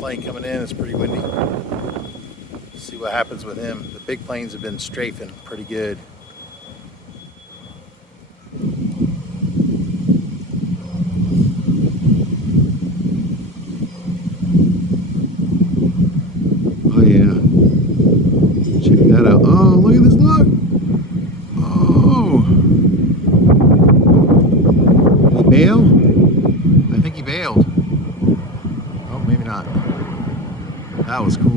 plane coming in. It's pretty windy. See what happens with him. The big planes have been strafing pretty good. Oh yeah. Check that out. Oh, look at this, look. Oh. He bailed? I think he bailed. Oh, maybe not. That was cool.